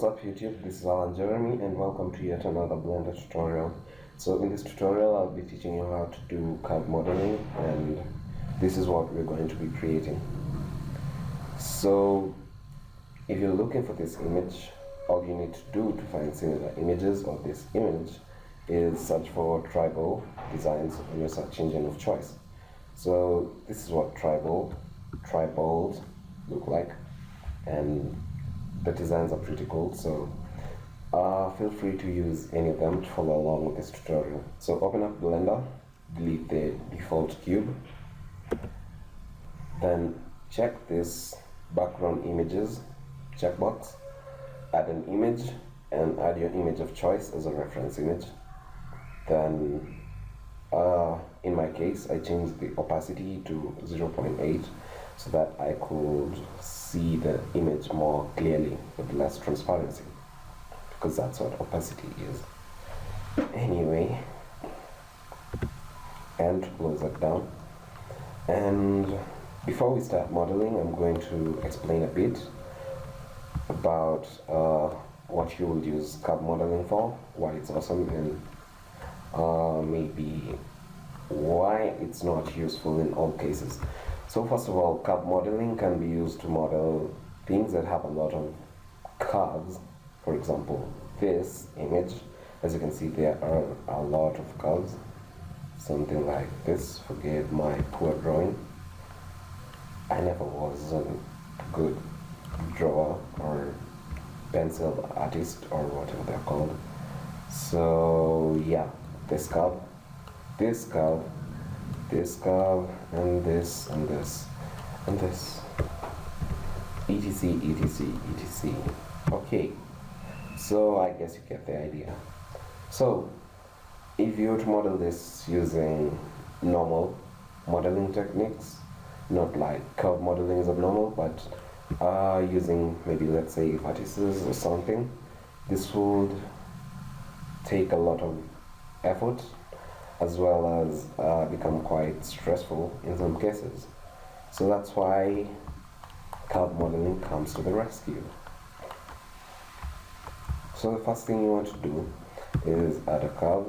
What's up YouTube, this is Alan Jeremy and welcome to yet another Blender tutorial. So in this tutorial I'll be teaching you how to do curve modeling, and this is what we're going to be creating. So if you're looking for this image, all you need to do to find similar images of this image is search for tribal designs on your search engine of choice. So this is what tribals look like, and the designs are pretty cool, so feel free to use any of them to follow along with this tutorial. So open up Blender, delete the default cube, then check this background images checkbox, add an image and add your image of choice as a reference image. Then in my case I changed the opacity to 0.8 so that I could see the image more clearly with less transparency, because that's what opacity is. Anyway, and close it down. And before we start modeling, I'm going to explain a bit about what you will use curve modeling for, why it's awesome, and maybe why it's not useful in all cases. So first of all, curve modeling can be used to model things that have a lot of curves. For example, this image, as you can see, there are a lot of curves. Something like this. Forgive my poor drawing. I never was a good drawer or pencil artist or whatever they're called. So yeah, this curve, this curve, this curve, and this, and this, and this, etc, etc, etc. Okay, so I guess you get the idea. So if you were to model this using normal modeling techniques, not like curve modeling is abnormal, but using maybe, let's say, vertices or something, this would take a lot of effort, as well as become quite stressful in some cases. So that's why curve modeling comes to the rescue. So the first thing you want to do is add a curve,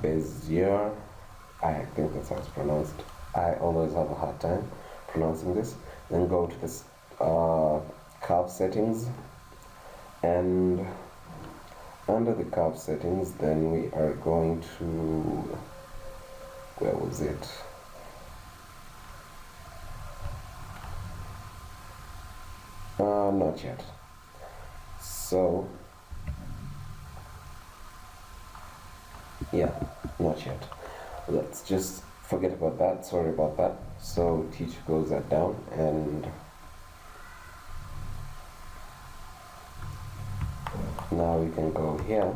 Bezier, I think that's how it's pronounced. I always have a hard time pronouncing this. Then go to this curve settings, and under the curve settings, then we are going to, where was it? Not yet. So, yeah, not yet. Let's just forget about that, sorry about that. So teacher goes that down, and now we can go here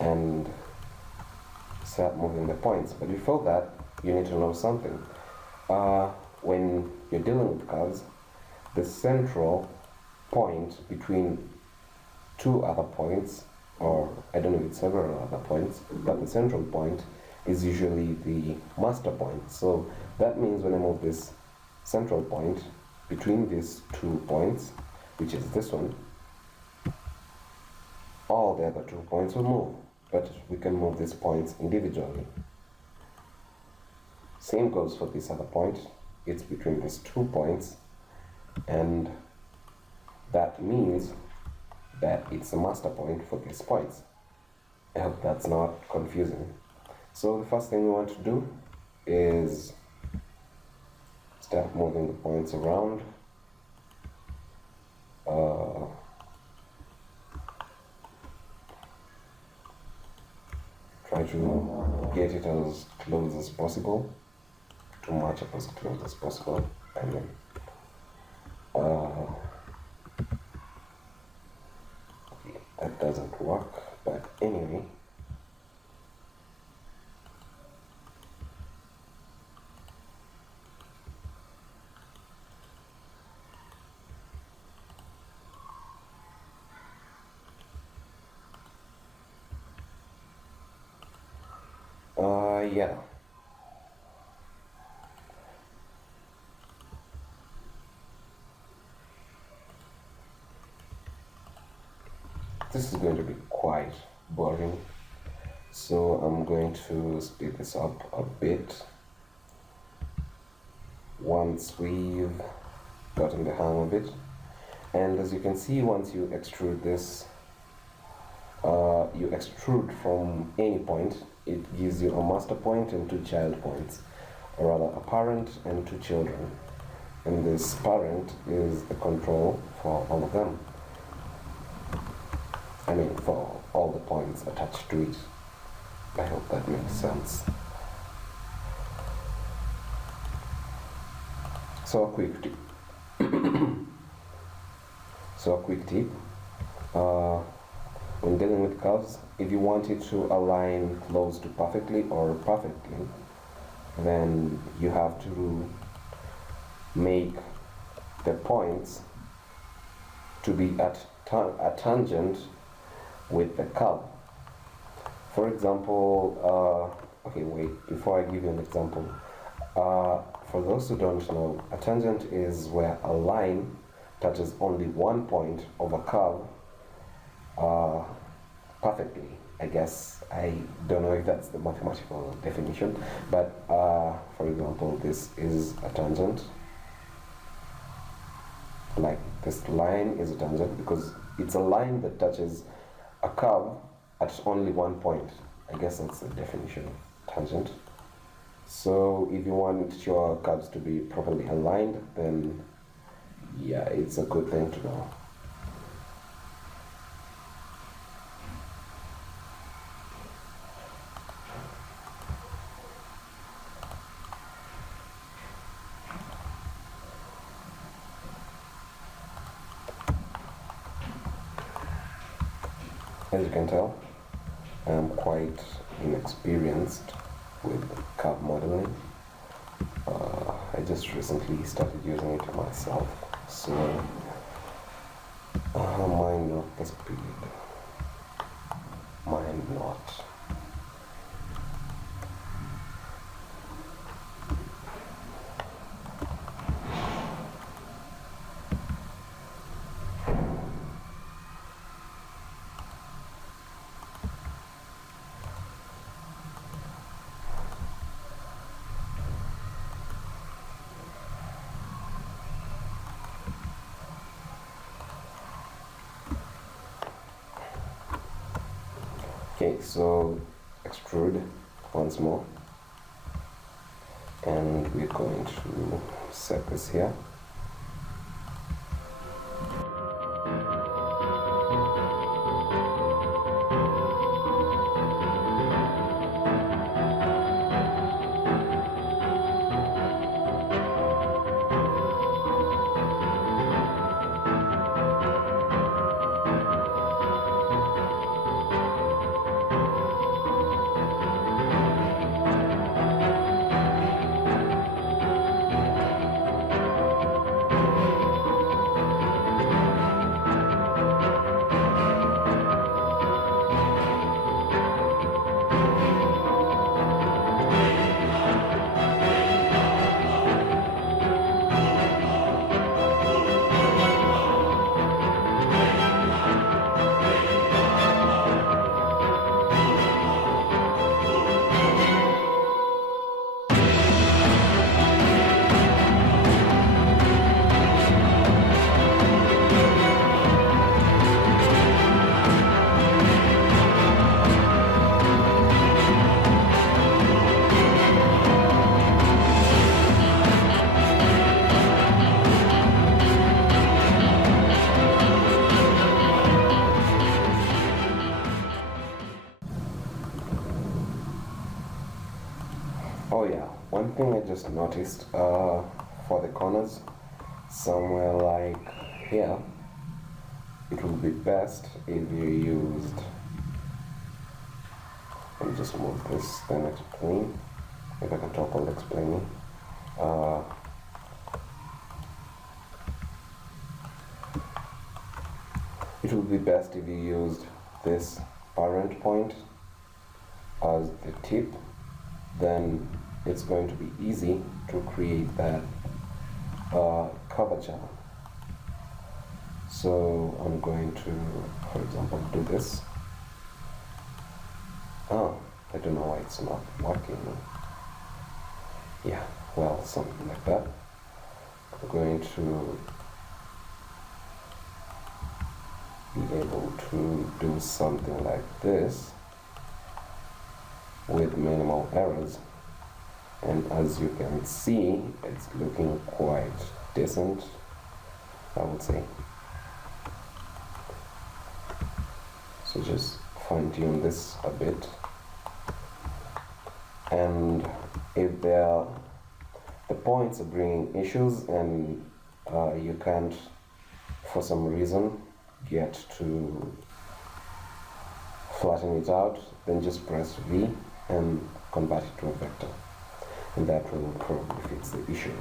and start moving the points. But before that, you need to know something. When you're dealing with curves, the central point between two other points, or I don't know if it's several other points, but the central point is usually the master point. So that means when I move this central point between these 2 points, which is this one, all the other 2 points will move, but we can move these points individually. Same goes for this other point. It's between these 2 points, and that means that it's a master point for these points. I hope that's not confusing. So the first thing we want to do is start moving the points around. Try to get it as close as possible, to match up as close as possible. I mean, that doesn't work, but anyway. Yeah. this is going to be quite boring, so I'm going to speed this up a bit once we've gotten the hang of it. And as you can see, once you extrude this, you extrude from any point. It gives you a master point and two child points, or rather a parent and two children. And this parent is the control for all of them. I mean, for all the points attached to it. I hope that makes sense. So a quick tip. When dealing with curves, if you want it to align close to perfectly or perfectly, then you have to make the points to be at a tangent with the curve. For example, okay, wait, before I give you an example, for those who don't know, a tangent is where a line touches only one point of a curve perfectly. I guess I don't know if that's the mathematical definition, but for example, this is a tangent. Like this line is a tangent because it's a line that touches a curve at only one point. I guess that's the definition of tangent. So if you want your curves to be properly aligned, then yeah, it's a good thing to know. As you can tell, I'm quite inexperienced with curve modeling. I just recently started using it myself, so mine not the speed, mine not. Okay, so extrude once more, and we're going to set this here. Oh yeah, one thing I just noticed for the corners, somewhere like here, it would be best if you used, let me just move this, then explain. If I can talk while explaining. It would be best if you used this parent point as the tip, then it's going to be easy to create that curvature. So I'm going to, for example, do this. Oh, I don't know why it's not working. Yeah, well, something like that. I'm going to be able to do something like this with minimal errors, and as you can see, it's looking quite decent, I would say. So just fine-tune this a bit, and if the points are bringing issues and you can't for some reason get to flatten it out, then just press V and convert it to a vector, and that will probably fix the issue.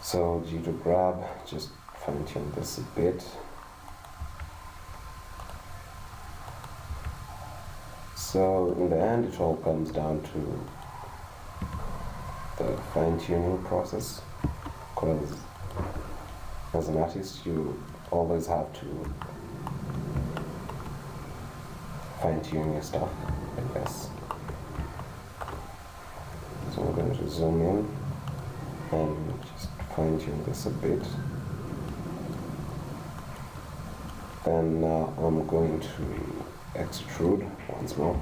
So G to grab, just fine-tune this a bit. So in the end, it all comes down to the fine-tuning process, because as an artist you always have to fine-tune your stuff, I guess. So I'm going to zoom in and just fine-tune this a bit. Then I'm going to extrude once more,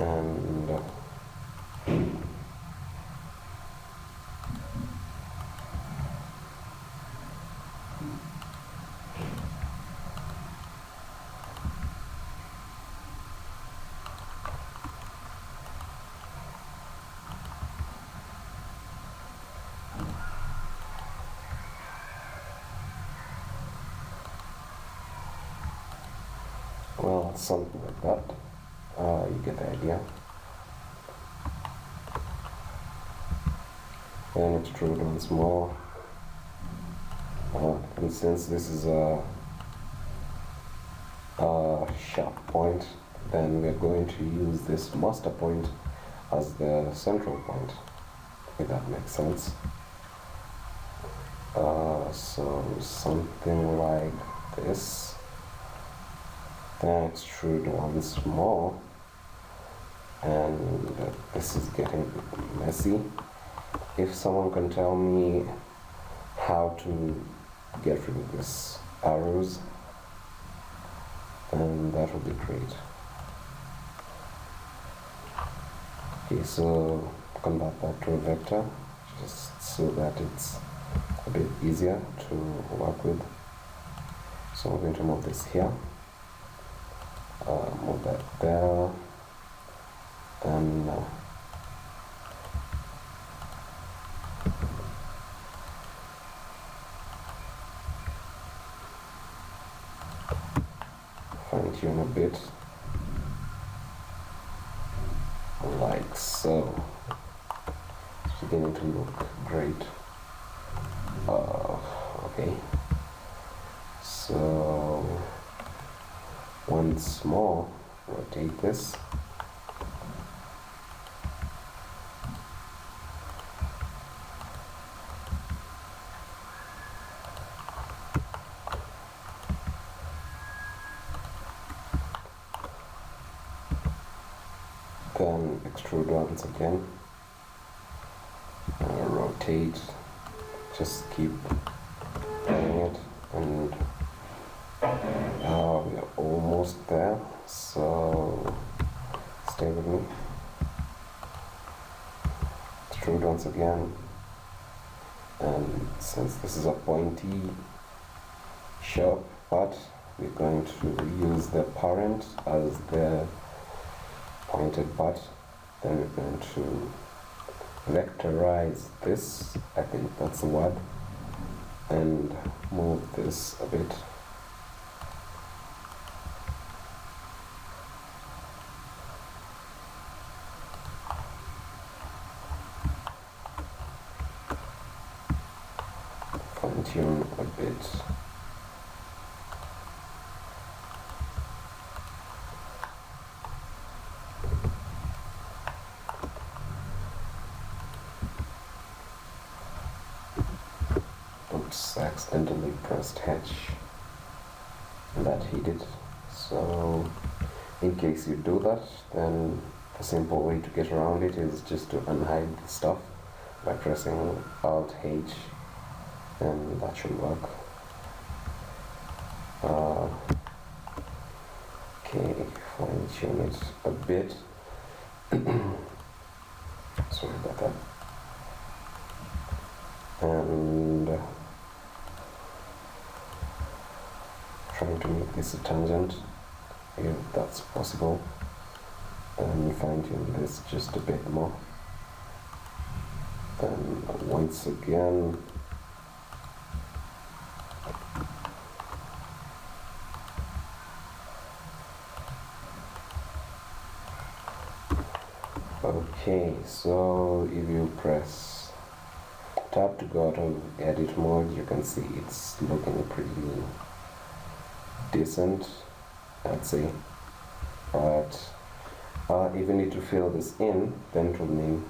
and well, something like that. You get the idea. Then extrude once more. And since this is a sharp point, then we're going to use this master point as the central point, if that makes sense. So something like this. Then extrude once more, and this is getting messy. If someone can tell me how to get rid of this arrows, then that would be great. Okay, so convert that to a vector, just so that it's a bit easier to work with. So I'm going to move this here, move that there, then fine-tune a bit, like so. It's beginning to look great. Okay, so once more, rotate this. Then extrude once again, rotate, just keep doing it, and we are almost there, so stay with me. Extrude once again, and since this is a pointy sharp part, we're going to use the parent as the pointed part. Then we're going to vectorize this, I think that's the word, and move this a bit. Fine-tune a bit. I accidentally pressed H and that hit it. So in case you do that, then the simple way to get around it is just to unhide the stuff by pressing Alt H, and that should work. Okay, fine tune it a bit. Sorry about that. And trying to make this a tangent, if that's possible. Then fine tune this just a bit more. Then once again, okay, so if you press tab to go out of edit mode, you can see it's looking pretty decent, I'd say. But if you need to fill this in, then it will mean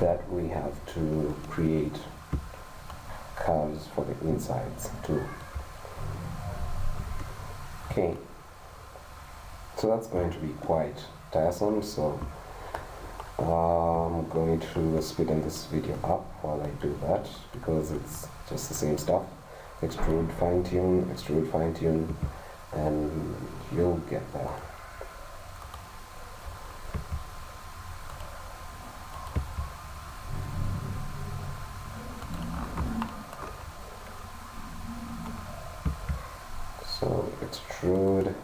that we have to create curves for the insides too. Okay, so that's going to be quite tiresome, so I'm going to speeden this video up while I do that, because it's just the same stuff. Extrude, fine tune, and you'll get there. So extrude.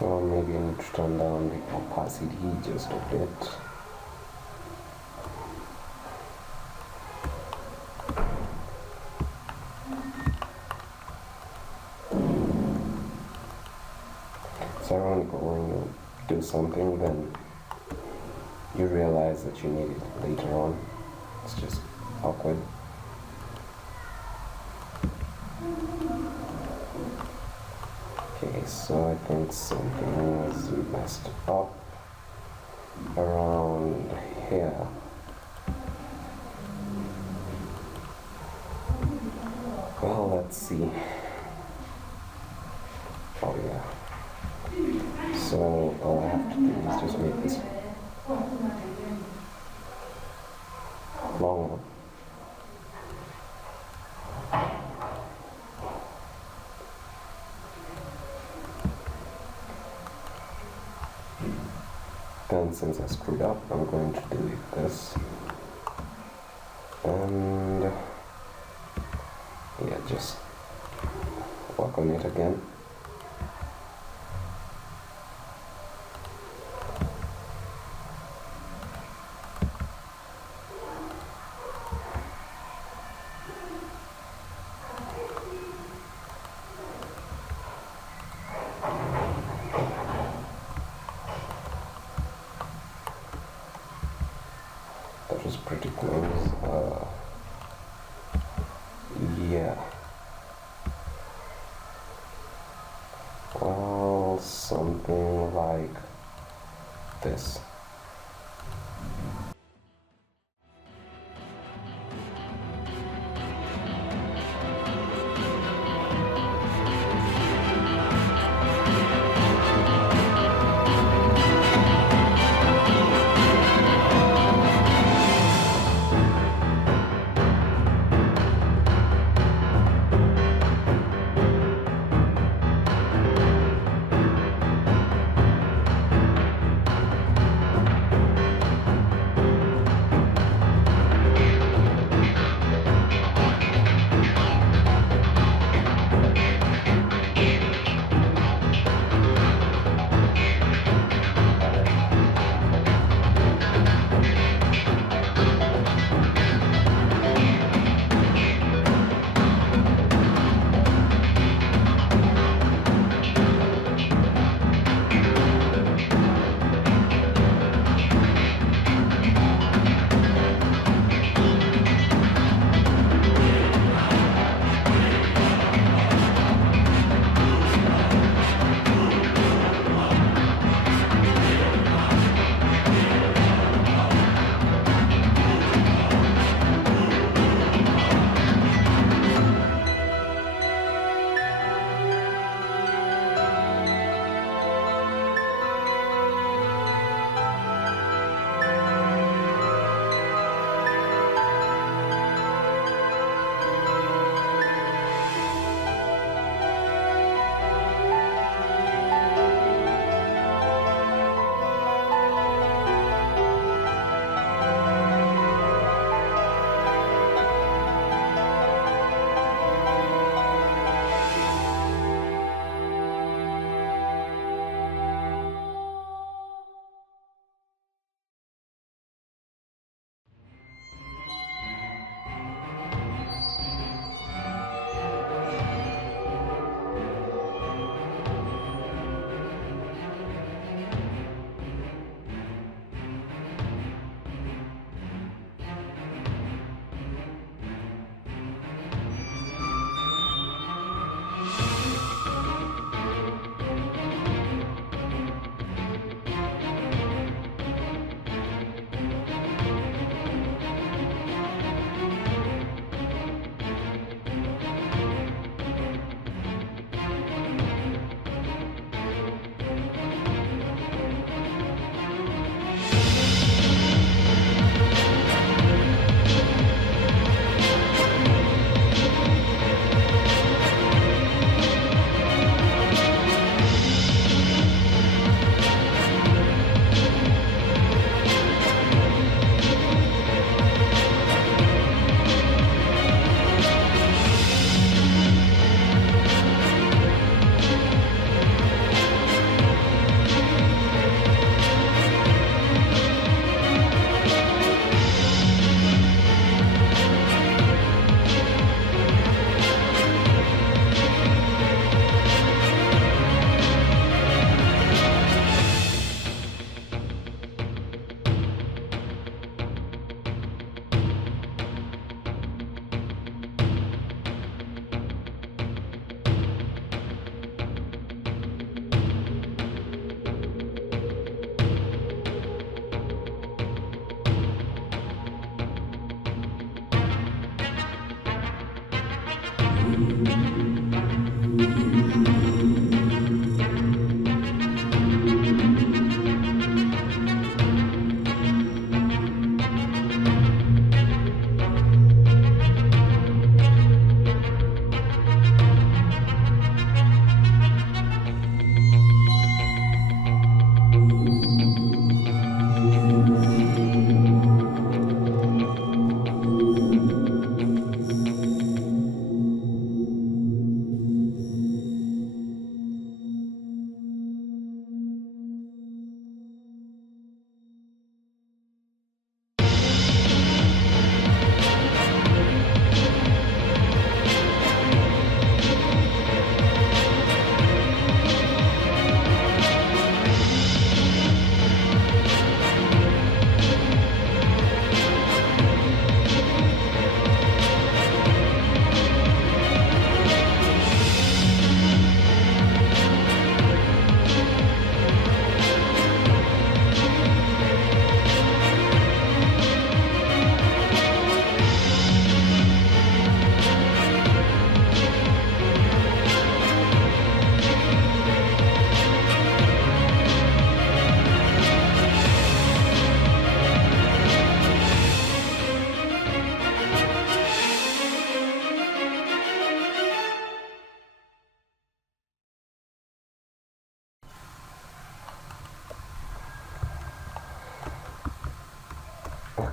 Or maybe I need to turn down the opacity just a bit. It's ironic when you do something, then you realize that you need it later on. It's just awkward. Okay, so I think something is messed up around here. Well, let's see. Oh yeah. So all I have to do is just make this longer. And since I screwed up, I'm going to delete this. And yeah, just work on it again. That was pretty close. Yeah. Well, something like this.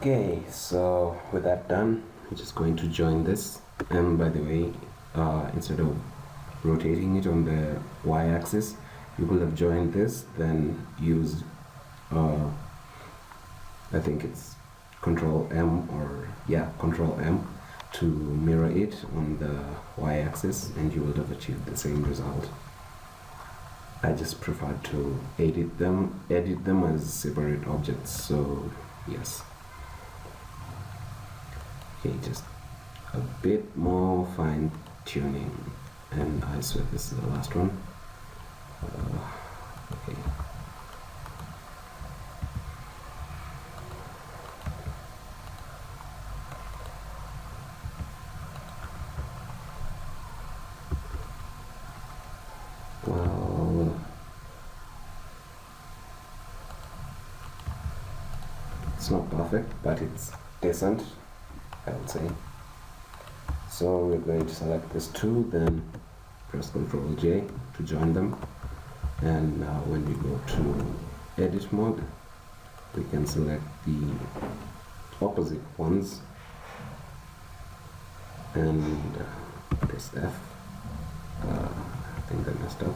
Okay, so with that done, I'm just going to join this. And by the way, instead of rotating it on the y-axis, you could have joined this, then used, I think it's Control M, or yeah, Control M, to mirror it on the y-axis, and you would have achieved the same result. I just prefer to edit them as separate objects. So yes. Okay, just a bit more fine tuning, and I swear this is the last one. Okay. Well, it's not perfect, but it's decent, I would say. So we're going to select this two, then press Ctrl J to join them. And now when we go to edit mode, we can select the opposite ones and press F. I think I messed up.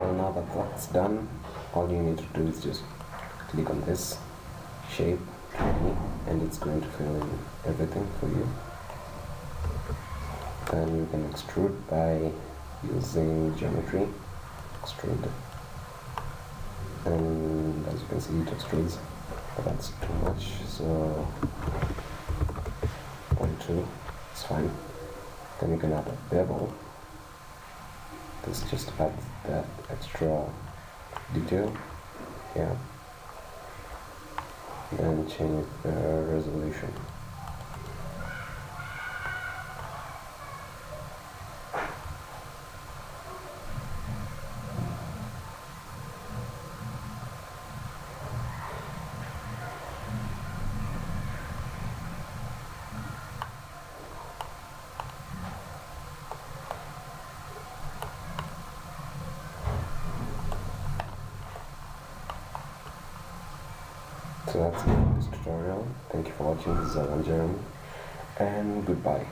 Well, now that that's done, all you need to do is just click on this shape and it's going to fill in everything for you. Then you can extrude by using geometry, extrude, and as you can see it extrudes, but that's too much, so 0.2 is fine. Then you can add a bevel. This just adds that extra detail here. Then change the resolution. So that's it for this tutorial. Thank you for watching. This is Jeremy, and goodbye.